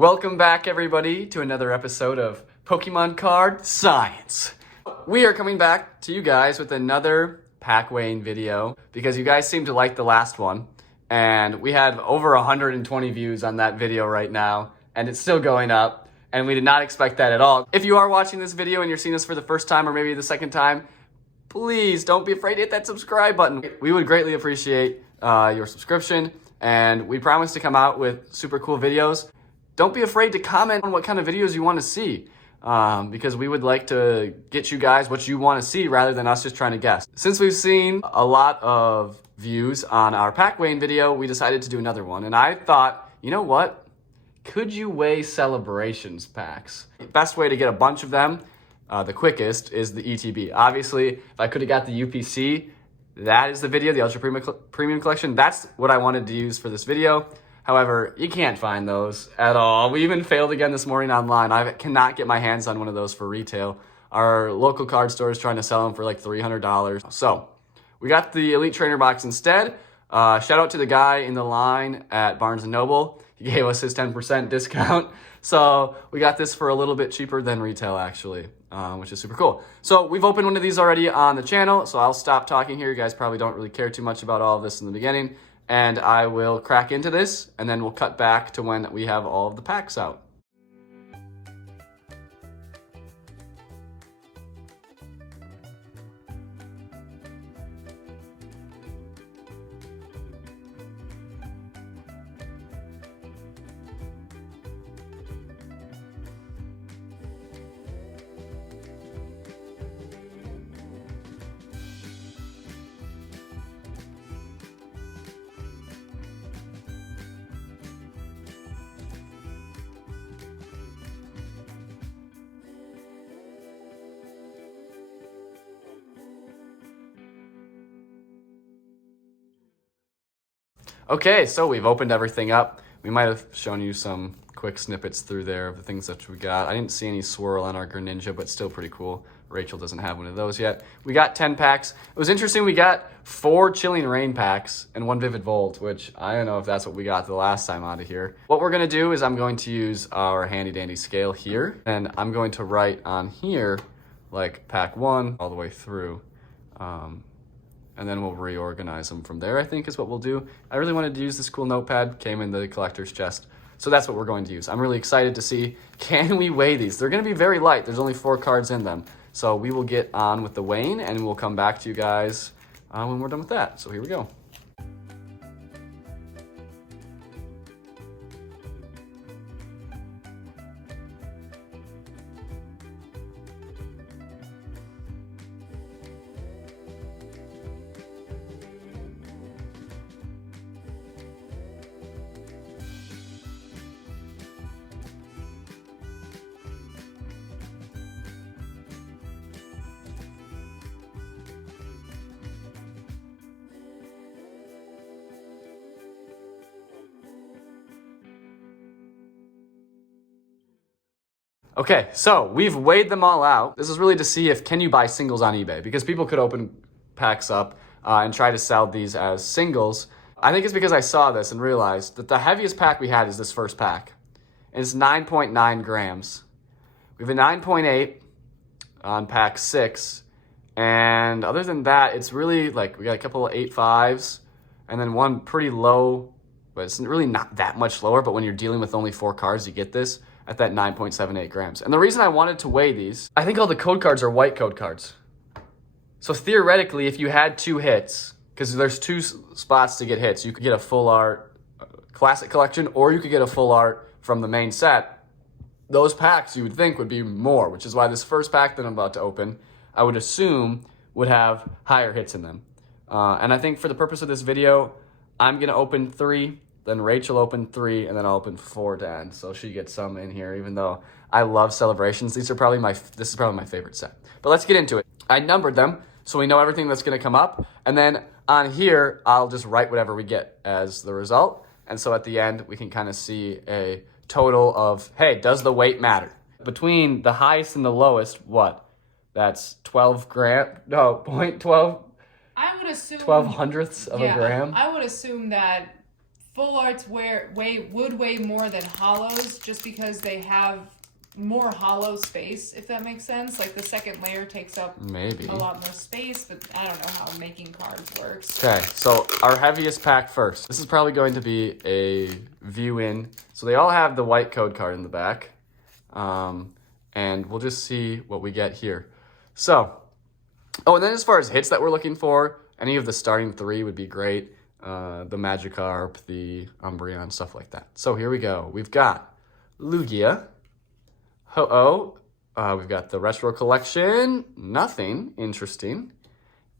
Welcome back, everybody, to another episode of Pokemon Card Science. We are coming back to you guys with another pack weighing video because you guys seem to like the last one, and we had over 120 views on that video right now, and it's still going up, and we did not expect that at all. If you are watching this video and you're seeing this for the first time or maybe the second time, please don't be afraid to hit that subscribe button. We would greatly appreciate your subscription, and we promise to come out with super cool videos. Don't be afraid to comment on what kind of videos you want to see, because we would like to get you guys what you want to see rather than us just trying to guess. Since we've seen a lot of views on our pack weighing video, we decided to do another one. And I thought, you know what? Could you weigh Celebrations packs? The best way to get a bunch of them, the quickest, is the ETB. Obviously, if I could have got the UPC, that is the video, the Ultra Premium Collection. That's what I wanted to use for this video. However, you can't find those at all. We even failed again this morning online. I cannot get my hands on one of those for retail. Our local card store is trying to sell them for like $300. So we got the Elite Trainer box instead. Shout out to the guy in the line at Barnes & Noble. He gave us his 10% discount. So we got this for a little bit cheaper than retail, actually, which is super cool. So we've opened one of these already on the channel, so I'll stop talking here. You guys probably don't really care too much about all of this in the beginning. And I will crack into this, and then we'll cut back to when we have all of the packs out. Okay, so we've opened everything up. We might have shown you some quick snippets through there of the things that we got. I didn't see any swirl on our Greninja, but still pretty cool. Rachel doesn't have one of those yet. We got 10 packs. It was interesting, we got 4 Chilling Rain packs and 1 Vivid Volt, which I don't know if that's what we got the last time out of here. What we're gonna do is I'm going to use our handy dandy scale here, and I'm going to write on here, like pack 1 all the way through. And then we'll reorganize them from there, I think is what we'll do. I really wanted to use this cool notepad, came in the collector's chest. So that's what we're going to use. I'm really excited to see, can we weigh these? They're gonna be very light. There's only 4 cards in them. So we will get on with the weighing, and we'll come back to you guys when we're done with that. So here we go. Okay, so we've weighed them all out. This is really to see if can you buy singles on eBay, because people could open packs up and try to sell these as singles. I think it's because I saw this and realized that the heaviest pack we had is this first pack. And it's 9.9 grams. We have a 9.8 on pack 6. And other than that, it's really like we got a couple of 8.5s and then one pretty low, but it's really not that much lower. But when you're dealing with only 4 cards, you get this at that 9.78 grams. And the reason I wanted to weigh these, I think all the code cards are white code cards. So theoretically, if you had 2 hits, because there's 2 spots to get hits, you could get a full art classic collection, or you could get a full art from the main set. Those packs you would think would be more, which is why this first pack that I'm about to open, I would assume would have higher hits in them. And I think for the purpose of this video, I'm gonna open 3, then Rachel opened 3, and then I'll open 4 to end. So she gets some in here, even though I love Celebrations. This is probably my favorite set. But let's get into it. I numbered them, so we know everything that's gonna come up. And then on here, I'll just write whatever we get as the result. And so at the end, we can kind of see a total of, hey, does the weight matter? Between the highest and the lowest, what? That's 12 gram, no, 0.12. I would assume 12 hundredths of a gram. I would assume that full arts would weigh more than hollows just because they have more hollow space, if that makes sense. Like the second layer takes up a lot more space, but I don't know how making cards works. Okay, so our heaviest pack first. This is probably going to be a view in. So they all have the white code card in the back. And we'll just see what we get here. So, oh, and then as far as hits that we're looking for, any of the starting 3 would be great. The Magikarp, the Umbreon, stuff like that. So here we go. We've got Lugia. Ho-Oh. We've got the Retro Collection. Nothing interesting.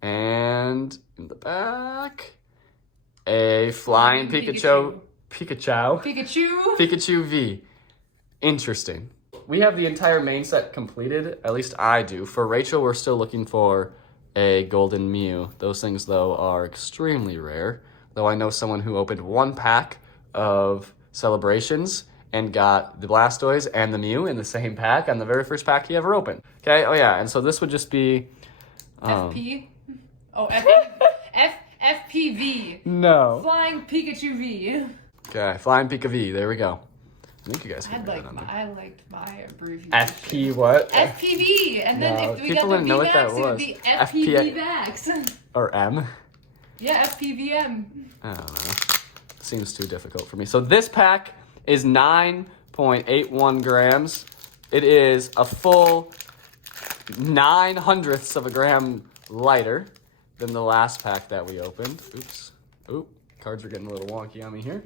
And in the back, a Flying Pikachu V. Interesting. We have the entire main set completed. At least I do. For Rachel, we're still looking for a Golden Mew. Those things, though, are extremely rare. Though I know someone who opened 1 pack of Celebrations and got the Blastoise and the Mew in the same pack on the very first pack he ever opened. Okay, oh yeah, and so this would just be... FP? Oh, FPV. No. Flying Pikachu V. Okay, Flying Pika V, there we go. I think you guys can I liked my abbreviation. FP what? FPV, and then if we got the VMAX, it would be FPV Max. Or M? Yeah, FPVM. I don't know. Seems too difficult for me. So this pack is 9.81 grams. It is a full 0.09 of a gram lighter than the last pack that we opened. Oops. Oop. Cards are getting a little wonky on me here.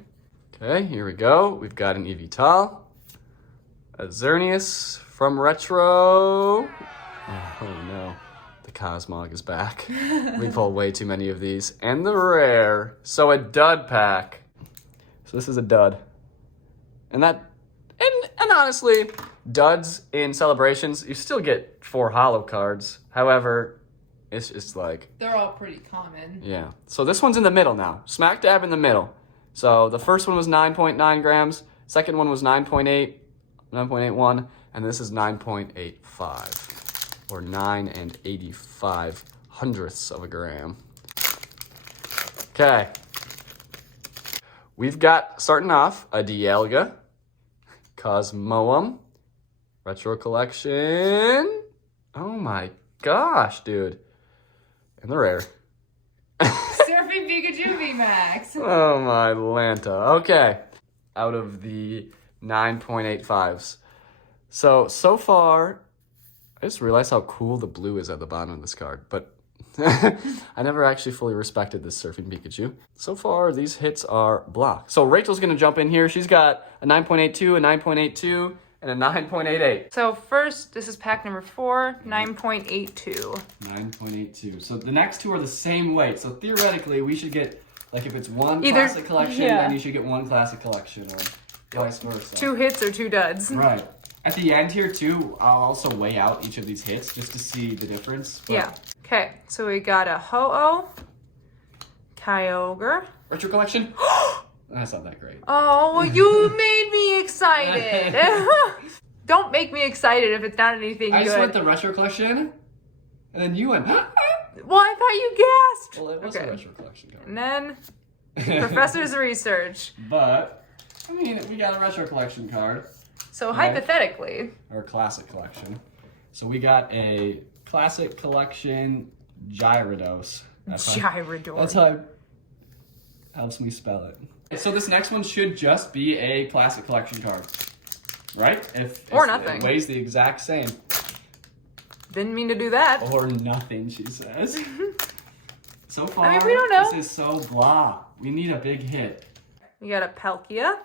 Okay, here we go. We've got an Evital, a Xerneas from Retro. Oh no, the Cosmog is back. We pulled way too many of these. And the rare. So a dud pack. So this is a dud. And honestly, duds in Celebrations, you still get 4 holo cards. However, it's just like... They're all pretty common. Yeah. So this one's in the middle now. Smack dab in the middle. So the first one was 9.9 grams. Second one was 9.81. And this is 9.85. Or 9 85 hundredths of a gram. Okay. We've got, starting off, a Dialga. Cosmoem. Retro Collection. Oh my gosh, dude. And the rare. Surfing Pikachu VMAX. Oh my Lanta. Okay. Out of the 9.85s. So far, I just realized how cool the blue is at the bottom of this card. But I never actually fully respected this Surfing Pikachu. So far, these hits are blocked. So Rachel's going to jump in here. She's got a 9.82, a 9.82, and a 9.88. So first, this is pack number 4, 9.82. 9.82. So the next 2 are the same weight. So theoretically, we should get, like if it's one classic collection, then you should get 1 classic collection, or vice versa. 2 hits or 2 duds. Right. At the end here, too, I'll also weigh out each of these hits just to see the difference. But... Yeah. Okay, so we got a Ho-Oh, Kyogre. Retro Collection? That's not that great. Oh, you made me excited. Don't make me excited if it's not anything good. I just went the Retro Collection, and then you went, Well, I thought you gasped. Well, it was a Retro Collection card. And then Professor's Research. But, I mean, we got a Retro Collection card. So hypothetically. Or Classic Collection. So we got a Classic Collection Gyarados. Gyarados. That's how it helps me spell it. So this next one should just be a Classic Collection card. Right? Or nothing. It weighs the exact same. Didn't mean to do that. Or nothing, she says. So far, we don't know. This is so blah. We need a big hit. We got a Palkia.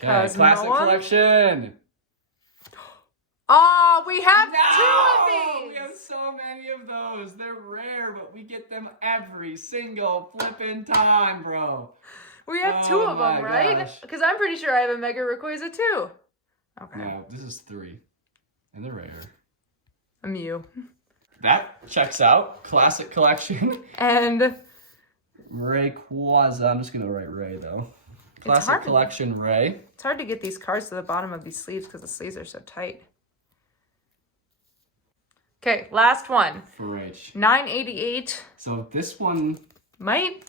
Okay, Classic Collection. Oh, we have 2 of these. We have so many of those. They're rare, but we get them every single flipping time, bro. We have 2 of them, right? Because I'm pretty sure I have a Mega Rayquaza too. Okay. No, this is 3. And they're rare. A Mew. That checks out. Classic Collection. And Rayquaza. I'm just going to write Ray, though. Classic Collection Ray. It's hard to get these cards to the bottom of these sleeves because the sleeves are so tight. Okay, last one. For H. 988. So this one might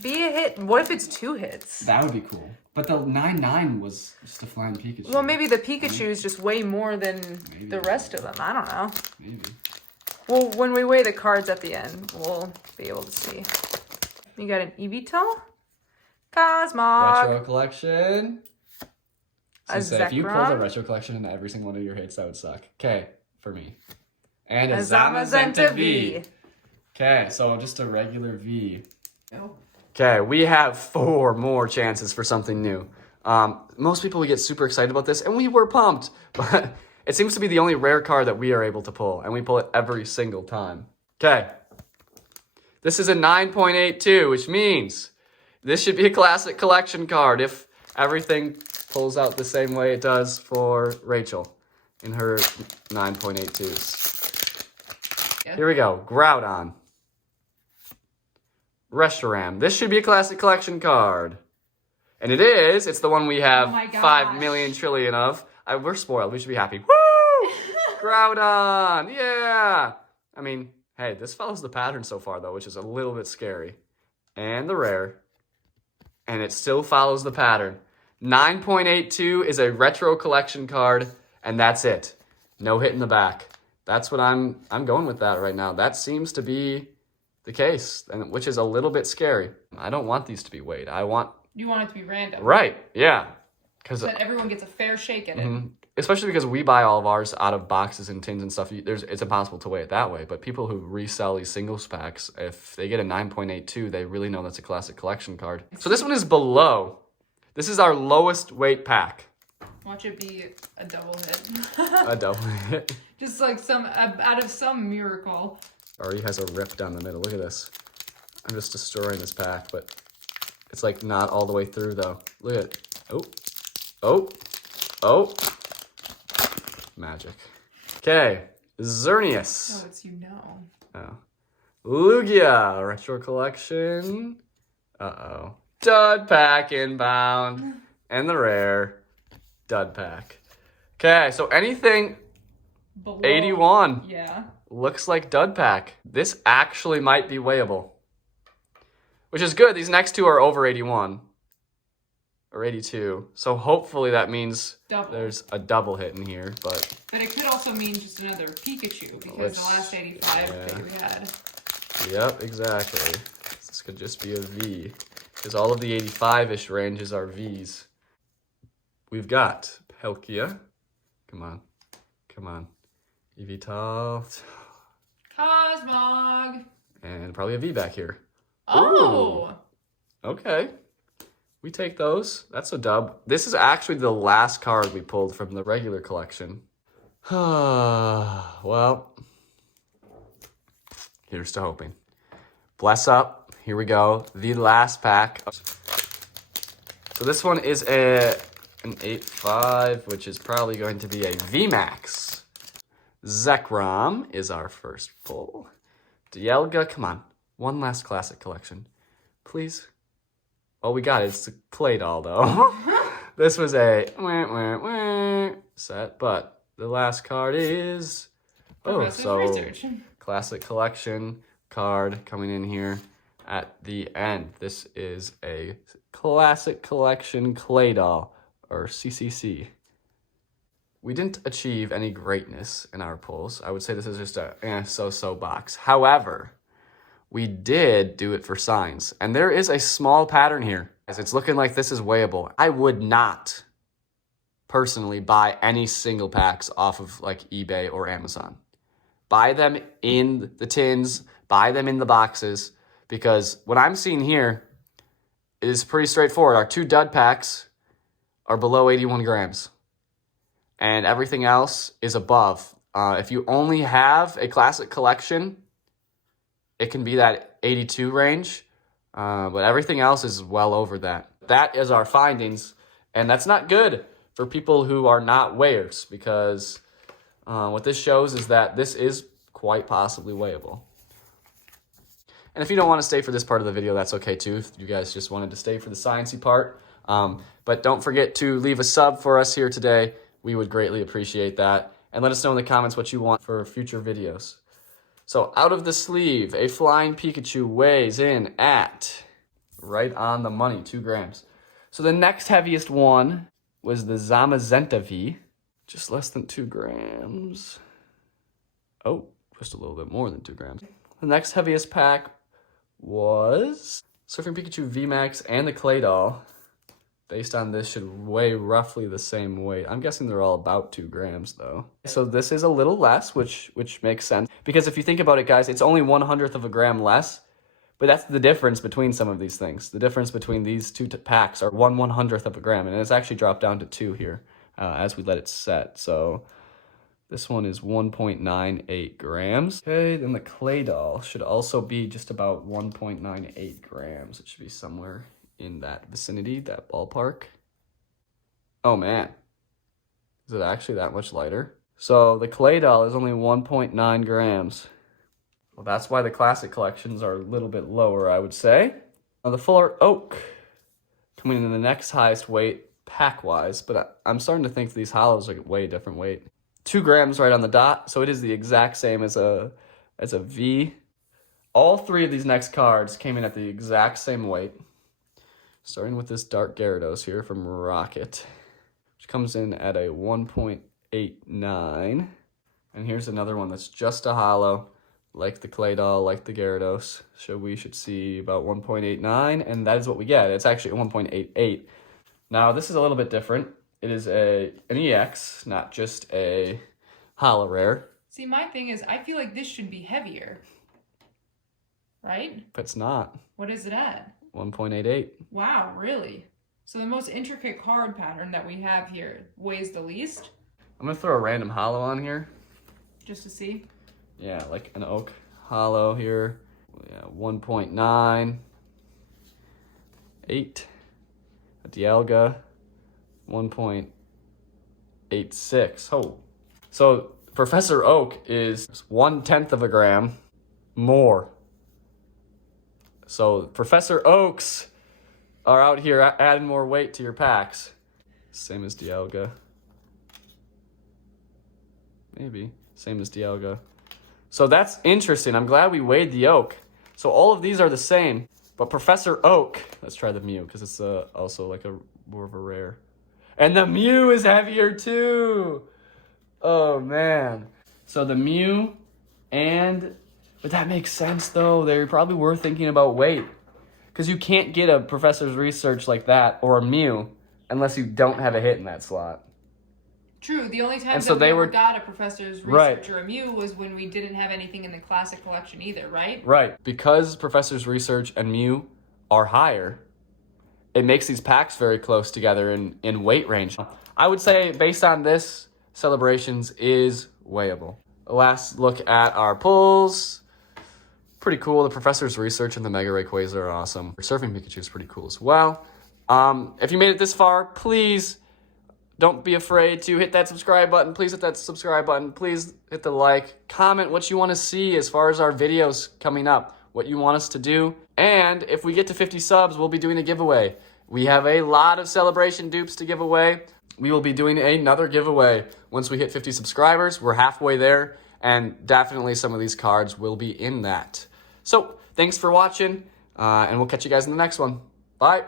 be a hit. What if it's 2 hits? That would be cool. But the 9-9 was just a flying Pikachu. Well, maybe the Pikachu is just way more than the rest of them. I don't know. Maybe. Well, when we weigh the cards at the end, we'll be able to see. You got an Eevee, Cosmog. Retro collection. If you pulled a retro collection in every single one of your hits, that would suck. Okay, for me. And a Zamazenta V. Okay, so just a regular V. Okay, we have 4 more chances for something new. Most people would get super excited about this, and we were pumped. But it seems to be the only rare card that we are able to pull, and we pull it every single time. Okay. This is a 9.82, which means this should be a classic collection card if everything pulls out the same way it does for Rachel in her 9.82s. Yeah. Here we go. Groudon. Reshiram. This should be a classic collection card. And it is. It's the one we have 5 million trillion of. We're spoiled. We should be happy. Woo! Groudon. Yeah. I mean, hey, this follows the pattern so far, though, which is a little bit scary. And the rare. And it still follows the pattern. 9.82 is a retro collection card, and that's it. No hit in the back. That's what I'm going with that right now. That seems to be the case, and which is a little bit scary. I don't want these to be weighed. You want it to be random. Right, yeah. So that everyone gets a fair shake at it. Especially because we buy all of ours out of boxes and tins and stuff. It's impossible to weigh it that way. But people who resell these singles packs, if they get a 9.82, they really know that's a classic collection card. So this one is below. This is our lowest weight pack. Watch it be a double hit. A double hit. Just like out of some miracle. Already has a rip down the middle. Look at this. I'm just destroying this pack, but it's like not all the way through though. Look at it. Oh. Oh. Oh. Magic. Okay. Xerneas. Oh, it's Oh. Lugia. Retro collection. Uh-oh. Dud pack inbound. And the rare. Dud pack. Okay, so anything below 81. Yeah. Looks like dud pack. This actually might be weighable. Which is good. These next 2 are over 81. Or 82. So hopefully that means there's a double hit in here. But it could also mean just another Pikachu. Because the last 85 that we had. Yep, exactly. This could just be a V. Because all of the 85-ish ranges are Vs. We've got Palkia. Come on. Come on. Eevee. Cosmog. And probably a V back here. Oh. Ooh. Okay. We take those. That's a dub. This is actually the last card we pulled from the regular collection. Well, here's to hoping. Bless up. Here we go. The last pack. So this one is an 8.5, which is probably going to be a VMAX. Zekrom is our first pull. Dialga, come on. One last classic collection. Please. Oh, we got it. It's a clay doll, though. This was a set, but the last card is... Oh, so research. Classic collection card coming in here at the end. This is a classic collection clay doll, or CCC. We didn't achieve any greatness in our pulls. I would say this is just a so-so box. However, we did do it for signs. And there is a small pattern here. As it's looking like this is weighable. I would not personally buy any single packs off of like eBay or Amazon. Buy them in the tins, buy them in the boxes, because what I'm seeing here is pretty straightforward. Our 2 dud packs are below 81 grams. And everything else is above. If you only have a classic collection, it can be that 82 range, but everything else is well over that. That is our findings, and that's not good for people who are not weighers, because what this shows is that this is quite possibly weighable. And if you don't want to stay for this part of the video, that's okay too. If you guys just wanted to stay for the sciencey part. But don't forget to leave a sub for us here today. We would greatly appreciate that. And let us know in the comments what you want for future videos. So out of the sleeve, a flying Pikachu weighs in at right on the money, 2 grams. So the next heaviest one was the Zamazenta V, just less than 2 grams. Oh, just a little bit more than 2 grams. The next heaviest pack was Surfing Pikachu VMAX and the Clay Doll. Based on this, should weigh roughly the same weight. I'm guessing they're all about 2 grams though. So this is a little less, which makes sense. Because if you think about it, guys, it's only 1/100th of a gram less. But that's the difference between some of these things. The difference between these 2 packs are 1/100th of a gram. And it's actually dropped down to 2 here as we let it set. So this one is 1.98 grams. Okay, then the Clay Doll should also be just about 1.98 grams. It should be somewhere in that vicinity, that ballpark. Oh man, is it actually that much lighter? So the Clay Doll is only 1.9 grams. Well, that's why the classic collections are a little bit lower, I would say. Now the Full Art Oak coming in the next highest weight pack-wise, but I'm starting to think these hollows are way different weight. 2 grams right on the dot, so it is the exact same as a V. All 3 of these next cards came in at the exact same weight. Starting with this Dark Gyarados here from Rocket, which comes in at a 1.89. And here's another one that's just a hollow, like the Clay Doll, like the Gyarados. So we should see about 1.89, and that is what we get. It's actually a 1.88. Now, this is a little bit different. It is an EX, not just a hollow rare. See, my thing is, I feel like this should be heavier, right? But it's not. What is it at? 1.88. Wow, really? So the most intricate card pattern that we have here weighs the least? I'm going to throw a random hollow on here. Just to see? Yeah, like an Oak hollow here. Yeah, 1.9. 8. A Dialga. 1.86. Oh. So Professor Oak is 1/10 of a gram more. So Professor Oaks are out here adding more weight to your packs. Same as Dialga. Maybe. Same as Dialga. So that's interesting. I'm glad we weighed the Oak. So all of these are the same. But Professor Oak, let's try the Mew because it's also like a more of a rare. And the Mew is heavier too. Oh man. So the Mew but that makes sense though. They probably were thinking about weight. Because you can't get a Professor's Research like that or a Mew unless you don't have a hit in that slot. True. The only time that we ever got a Professor's Research or a Mew was when we didn't have anything in the classic collection either, right? Right. Because Professor's Research and Mew are higher, it makes these packs very close together in weight range. I would say, based on this, Celebrations is weighable. Last look at our pulls. Pretty cool. The Professor's Research and the Mega Rayquaza are awesome. Surfing Pikachu is pretty cool as well. If you made it this far, please don't be afraid to hit that subscribe button. Please hit that subscribe button. Please hit the like. Comment what you want to see as far as our videos coming up, what you want us to do. And if we get to 50 subs, we'll be doing a giveaway. We have a lot of Celebration dupes to give away. We will be doing another giveaway once we hit 50 subscribers. We're halfway there, and definitely some of these cards will be in that. So, thanks for watching, and we'll catch you guys in the next one. Bye.